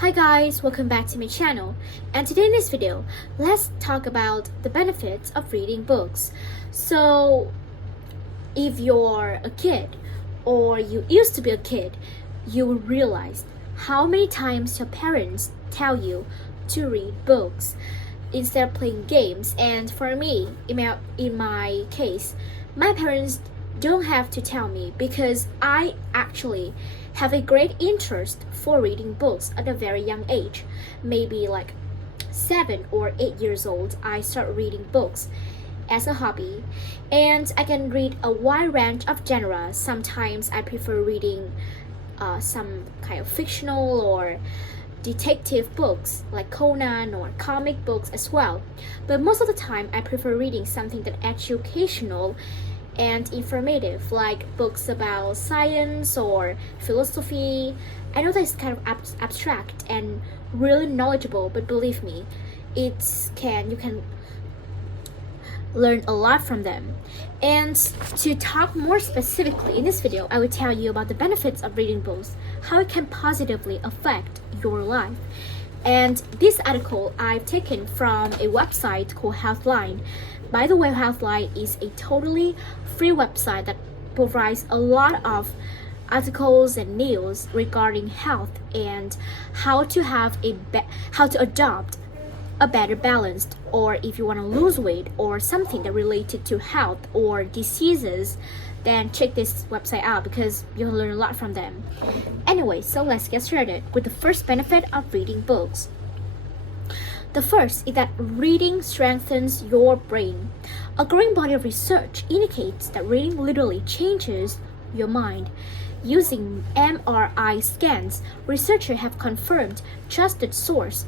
Hi guys, welcome back to my channel, and today in this video, let's talk about the benefits of reading books. So, if you're a kid, or you used to be a kid, you will realize how many times your parents tell you to read books instead of playing games. And for me, in my case, my parents don't have to tell me because I actually have a great interest for reading books at a very young age. Maybe like 7 or 8 years old, I start reading books as a hobby, and I can read a wide range of genres. Sometimes I prefer reading some kind of fictional or detective books like Conan or comic books as well. But most of the time, I prefer reading something that educational and informative, like books about science or philosophy. I know that it's kind of abstract and really knowledgeable, but believe me, you can learn a lot from them. And to talk more specifically in this video, I will tell you about the benefits of reading books, how it can positively affect your life. And this article I've taken from a website called Healthline. By the way, Healthline is a totally free website that provides a lot of articles and news regarding health and how to adopt a better balanced, or if you want to lose weight or something that related to health or diseases, then check this website out because you'll learn a lot from them. Anyway, so let's get started with the first benefit of reading books. The first is that reading strengthens your brain. A growing body of research indicates that reading literally changes your mind. Using MRI scans, researchers have confirmed Trusted Source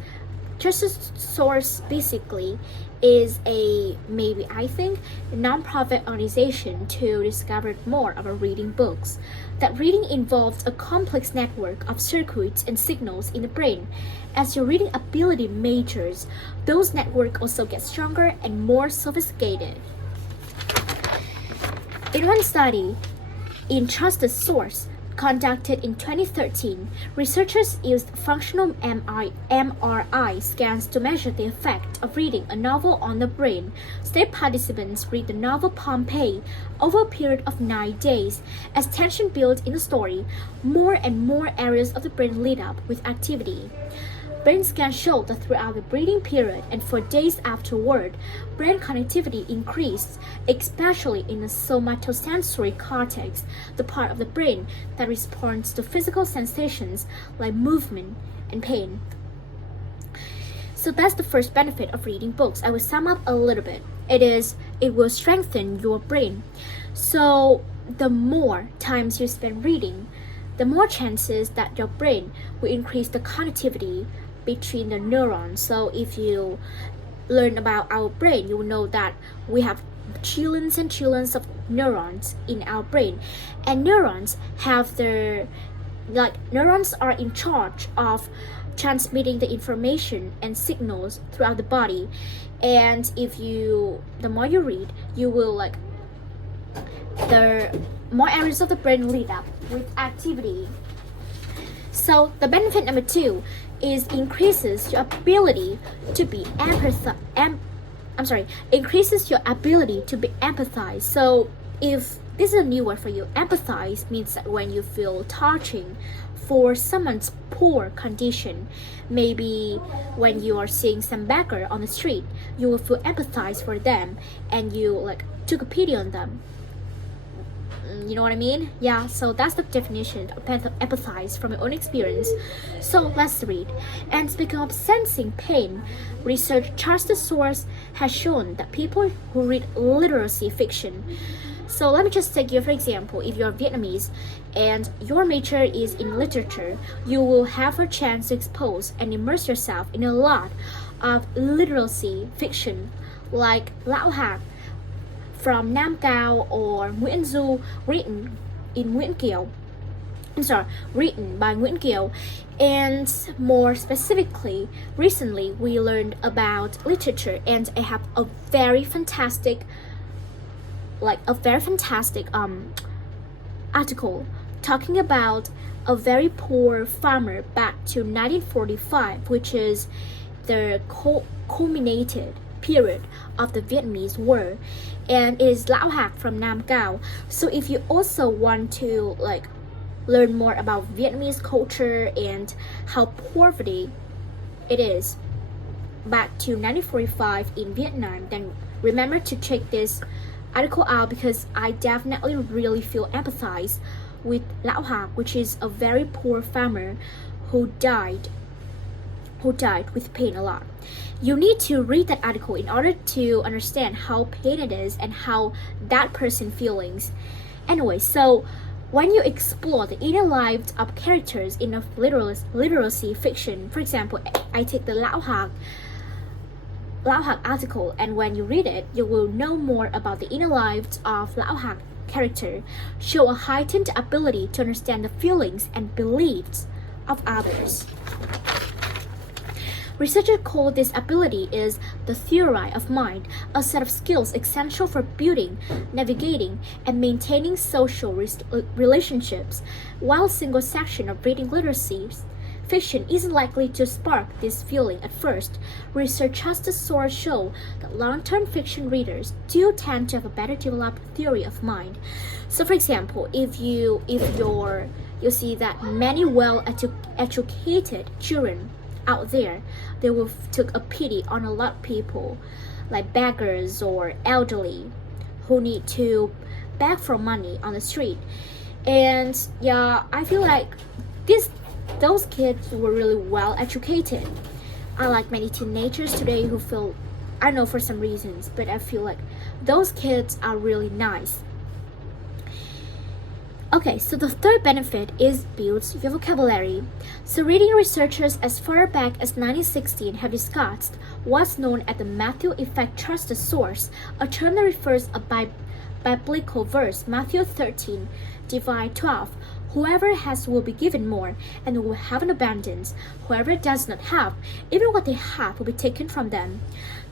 basically is a non-profit organization to discover more about reading books. That reading involves a complex network of circuits and signals in the brain. As your reading ability matures, those networks also get stronger and more sophisticated. In one study, in Trusted Source, conducted in 2013, researchers used functional MRI scans to measure the effect of reading a novel on the brain. Study participants read the novel Pompeii over a period of 9 days. As tension built in the story, more and more areas of the brain lit up with activity. Brain scans showed that throughout the reading period and for days afterward, brain connectivity increased, especially in the somatosensory cortex, the part of the brain that responds to physical sensations like movement and pain. So that's the first benefit of reading books. I will sum up a little bit. It will strengthen your brain. So the more times you spend reading, the more chances that your brain will increase the connectivity between the neurons. So if you learn about our brain, you will know that we have trillions and trillions of neurons in our brain, and neurons are in charge of transmitting the information and signals throughout the body. And the more you read, you will the more areas of the brain lit up with activity. So the benefit number 2 is increases your ability to be empathized. So if this is a new word for you, empathize means that when you feel touching for someone's poor condition, maybe when you are seeing some beggar on the street, you will feel empathized for them and you took a pity on them. You know what I mean? Yeah, so that's the definition of empathize from your own experience. So let's read. And speaking of sensing pain, research Trusted Source has shown that people who read literacy fiction. So let me just take you for example. If you're Vietnamese and your major is in literature, you will have a chance to expose and immerse yourself in a lot of literacy fiction like Lão Hạt from Nam Cao or Nguyễn Du, written by Nguyễn Kiều. And more specifically, recently we learned about literature, and I have a very fantastic article talking about a very poor farmer back to 1945, which is the culminated period of the Vietnamese War, and it is Lão Hạc from Nam Cao. So if you also want to learn more about Vietnamese culture and how poverty it is back to 1945 in Vietnam, then remember to check this article out, because I definitely really feel empathize with Lão Hạc, which is a very poor farmer who died with pain a lot. You need to read that article in order to understand how pain it is and how that person feelings. Anyway, so when you explore the inner lives of characters in a literacy fiction, for example, I take the Lão Hạc article, and when you read it, you will know more about the inner lives of Lão Hạc character, show a heightened ability to understand the feelings and beliefs of others. Researchers call this ability is the theory of mind, a set of skills essential for building, navigating, and maintaining social relationships. While a single section of reading literacy fiction isn't likely to spark this feeling at first, research has the source show that long-term fiction readers do tend to have a better developed theory of mind. So, for example, if you see that many well-educated children out there, they will take a pity on a lot of people, like beggars or elderly, who need to beg for money on the street. And yeah, I feel like those kids were really well educated. Unlike many teenagers today who feel, I know for some reasons, but I feel like those kids are really nice. Okay, so the third benefit is builds your vocabulary. So reading researchers as far back as 1916 have discussed what's known as the Matthew effect. Trust the source, a term that refers a biblical verse, Matthew 13, divide 12. Whoever has will be given more, and will have an abundance. Whoever does not have, even what they have will be taken from them.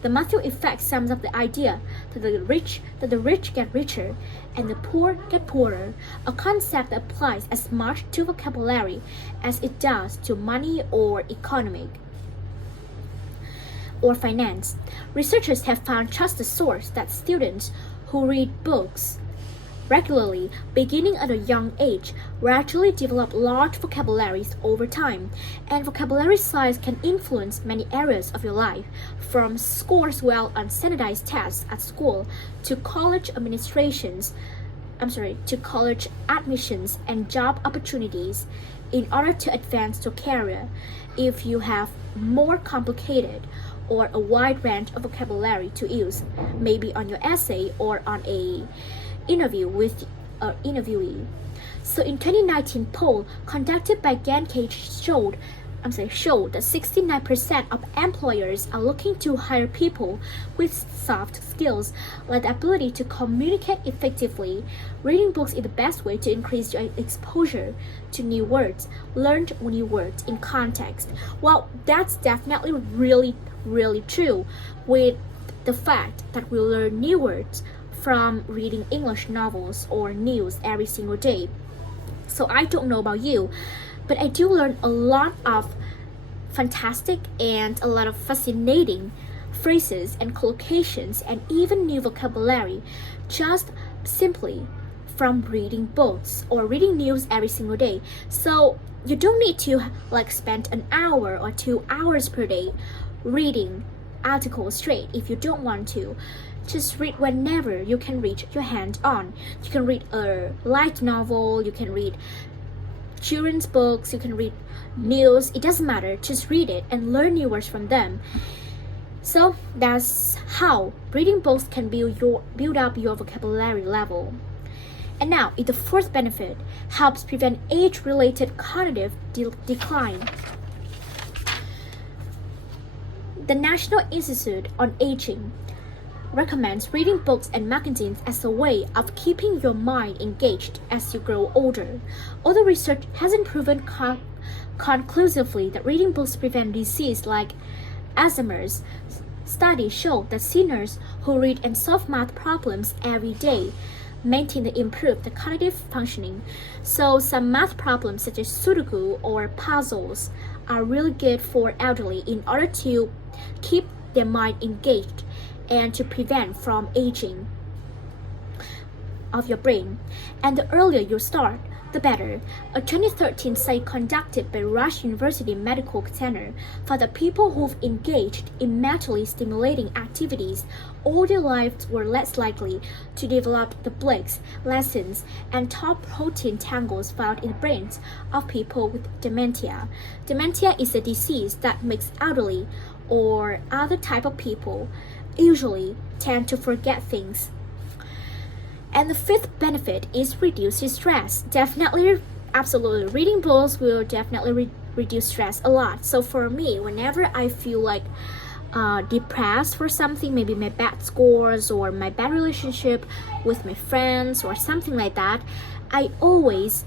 The Matthew effect sums up the idea that the rich get richer and the poor get poorer, a concept that applies as much to vocabulary as it does to money or economic or finance. Researchers have found just the source that students who read books regularly, beginning at a young age, gradually develop large vocabularies over time, and vocabulary size can influence many areas of your life, from scores well on standardized tests at school to college admissions and job opportunities. In order to advance your career, if you have more complicated or a wide range of vocabulary to use, maybe on your essay or on a interview with an interviewee. So in 2019 poll conducted by Gankage showed that 69% of employers are looking to hire people with soft skills like the ability to communicate effectively. Reading books is the best way to increase your exposure to new words, learn new words in context. Well, that's definitely really, really true with the fact that we learn new words from reading English novels or news every single day. So I don't know about you, but I do learn a lot of fantastic and a lot of fascinating phrases and collocations and even new vocabulary just simply from reading books or reading news every single day. So you don't need to spend an hour or 2 hours per day reading articles straight if you don't want to. Just read whenever you can reach your hand on. You can read a light novel, you can read children's books, you can read news, it doesn't matter. Just read it and learn new words from them. So that's how reading books can build up your vocabulary level. And now, the fourth benefit helps prevent age-related cognitive decline. The National Institute on Aging recommends reading books and magazines as a way of keeping your mind engaged as you grow older. Although research hasn't proven conclusively that reading books prevent disease like Alzheimer's, studies show that seniors who read and solve math problems every day maintain and improve the cognitive functioning. So some math problems such as Sudoku or puzzles are really good for elderly in order to keep their mind engaged and to prevent from aging of your brain. And the earlier you start, the better. A 2013 study conducted by Rush University Medical Center found that people who've engaged in mentally stimulating activities all their lives were less likely to develop the plaques, lessons, and tau protein tangles found in the brains of people with dementia. Dementia is a disease that makes elderly or other type of people usually tend to forget things. And the fifth benefit is reducing stress. Definitely, absolutely, reading books will definitely reduce stress a lot. So for me, whenever I feel like depressed for something, maybe my bad scores or my bad relationship with my friends or something like that, I always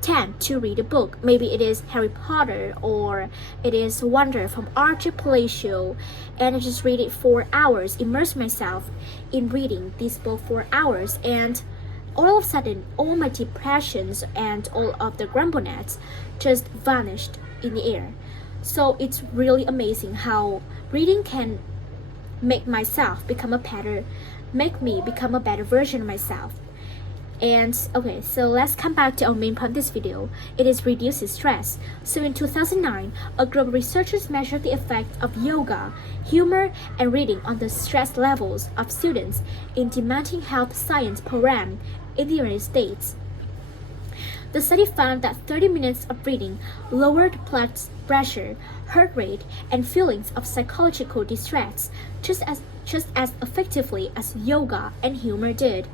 tend to read a book. Maybe it is Harry Potter or it is Wonder from Archie Palacio, and I just read it for hours, immerse myself in reading this book for hours, and all of a sudden all my depressions and all of the grumbleness just vanished in the air. So it's really amazing how reading can make me become a better version of myself. And okay, so let's come back to our main point of this video. It is reducing stress. So in 2009, a group of researchers measured the effect of yoga, humor, and reading on the stress levels of students in demanding health science program in the United States. The study found that 30 minutes of reading lowered blood pressure, heart rate, and feelings of psychological distress just as effectively as yoga and humor did.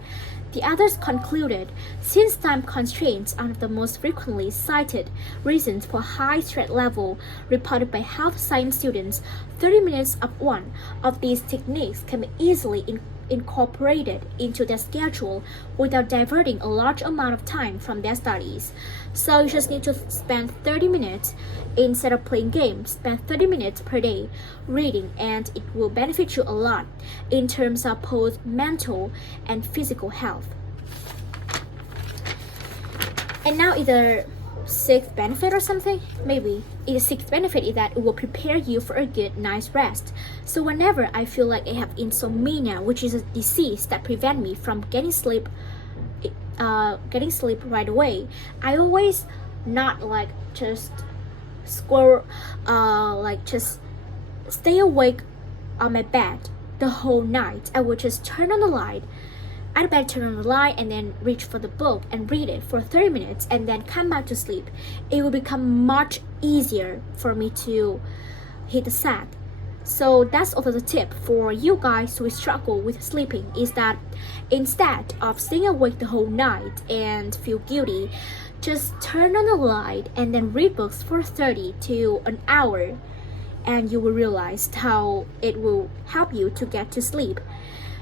The others concluded, since time constraints are the most frequently cited reasons for high stress level reported by health science students, 30 minutes of one of these techniques can be easily incorporated into their schedule without diverting a large amount of time from their studies. So you just need to spend 30 minutes instead of playing games, spend 30 minutes per day reading, and it will benefit you a lot in terms of both mental and physical health. And now either sixth benefit or something, maybe the sixth benefit is that it will prepare you for a good night's rest. So whenever I feel like I have insomnia, which is a disease that prevents me from getting sleep right away, I always not like just just stay awake on my bed the whole night. I would just turn on the light. I'd better turn on the light and then reach for the book and read it for 30 minutes and then come back to sleep. It will become much easier for me to hit the sack. So that's also the tip for you guys who struggle with sleeping, is that instead of staying awake the whole night and feel guilty, just turn on the light and then read books for 30 to an hour, and you will realize how it will help you to get to sleep.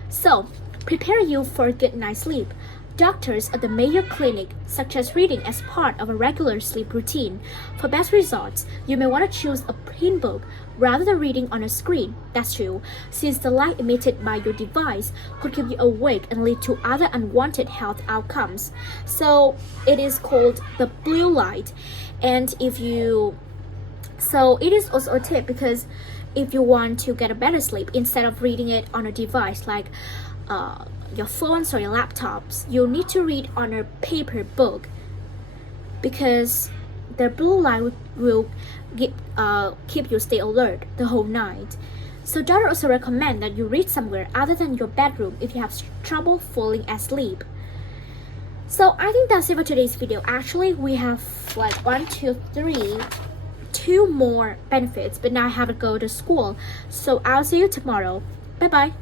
So prepare you for a good night's sleep. Doctors at the Mayo Clinic suggest reading as part of a regular sleep routine. For best results, you may want to choose a print book rather than reading on a screen. That's true, since the light emitted by your device could keep you awake and lead to other unwanted health outcomes. So it is called the blue light. And so it is also a tip, because if you want to get a better sleep, instead of reading it on a device like your phones or your laptops, you'll need to read on a paper book, because the blue light will keep you stay alert the whole night. So doctors also recommend that you read somewhere other than your bedroom if you have trouble falling asleep. So I think that's it for today's video. Actually, we have like 2 more benefits, but now I have to go to school. So I'll see you tomorrow. Bye bye.